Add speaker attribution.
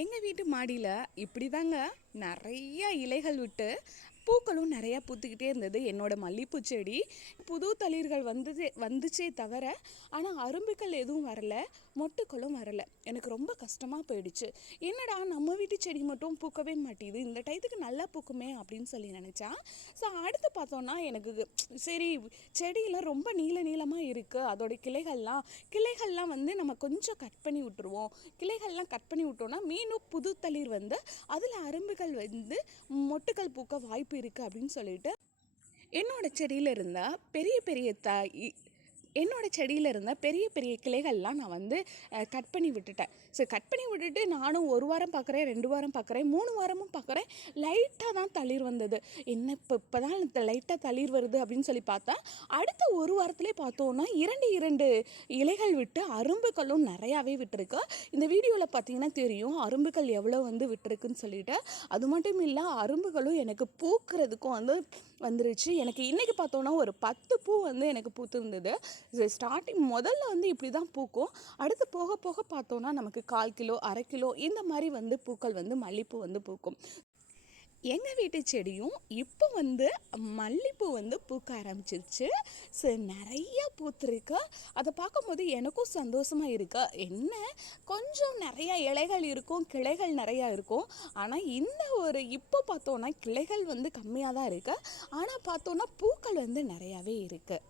Speaker 1: எங்கள் வீட்டு மாடியில் இப்படி தாங்க நிறைய இலைகள் விட்டு பூக்களும் நிறையா பூத்துக்கிட்டே இருந்தது. என்னோட மல்லிப்பூ செடி புது தளிர்கள் வந்தது வந்துச்சே தவிர ஆனால் அரும்புகள் எதுவும் வரல மொட்டுக்களும் வரல. எனக்கு ரொம்ப கஷ்டமாக போயிடுச்சு. என்னடா நம்ம வீட்டு செடி மட்டும் பூக்கவே மாட்டேங்குது இந்த டயத்துக்கு நல்லா பூக்குமே அப்படின்னு சொல்லி நினச்சா ஸோ அடுத்து பார்த்தோன்னா எனக்கு சரி செடியில் ரொம்ப நீள நீளமாக இருக்குது அதோட கிளைகள்லாம் கிளைகள்லாம் வந்து நம்ம கொஞ்சம் கட் பண்ணி விட்டுருவோம். கிளைகள்லாம் கட் பண்ணி விட்டோம்னா மீண்டும் புது தளிர் வந்து அதில் அரும்புகள் வந்து மொட்டுக்கள் பூக்க வாய்ப்பு இருக்குது அப்படின்னு சொல்லிட்டு என்னோட செடியில் இருந்தால் பெரிய பெரிய த என்னோடய என்னோட செடியில் இருந்த பெரிய பெரிய கிளைகள்லாம் நான் வந்து கட் பண்ணி விட்டுட்டேன். ஸோ கட் பண்ணி விட்டுட்டு நானும் ஒரு வாரம் பார்க்குறேன் ரெண்டு வாரம் பார்க்குறேன் மூணு வாரமும் பார்க்குறேன் லைட்டாக தான் தளிர் வந்தது. என்ன இப்போ இப்போ தான் லைட்டாக தளிர் வருது அப்படின்னு சொல்லி பார்த்தேன் அடுத்த ஒரு வாரத்திலே பார்த்தோன்னா இரண்டு இரண்டு இலைகள் விட்டு அரும்புகளும் நிறையாவே விட்டுருக்கு. இந்த வீடியோவில் பார்த்தீங்கன்னா தெரியும் அரும்புகள் எவ்வளோ வந்து விட்டுருக்குன்னு சொல்லிட்டு. அது மட்டும் இல்லை அரும்புகளும் எனக்கு பூக்கிறதுக்கும் வந்து வந்துருச்சு. எனக்கு இன்றைக்கி பார்த்தோன்னா ஒரு பத்து பூ வந்து எனக்கு பூத்துருந்தது. இது ஸ்டார்டிங் முதல்ல வந்து இப்படி தான் பூக்கும். அடுத்து போக போக பார்த்தோன்னா நமக்கு கால் கிலோ அரை கிலோ இந்த மாதிரி வந்து பூக்கள் வந்து மல்லிப்பூ வந்து பூக்கும். எங்கள் வீட்டு செடியும் இப்போ வந்து மல்லிப்பூ வந்து பூக்க ஆரம்பிச்சிருச்சு. ஸோ நிறையா பூத்துருக்கு. அதை பார்க்கும்போது எனக்கும் சந்தோஷமாக இருக்கு. என்ன? கொஞ்சம் நிறையா இலைகள் இருக்கும் கிளைகள் நிறையா இருக்கும். ஆனால் இந்த ஒரு இப்போ பார்த்தோன்னா கிளைகள் வந்து கம்மியாக தான் இருக்குது ஆனால் பார்த்தோன்னா பூக்கள் வந்து நிறையாவே இருக்குது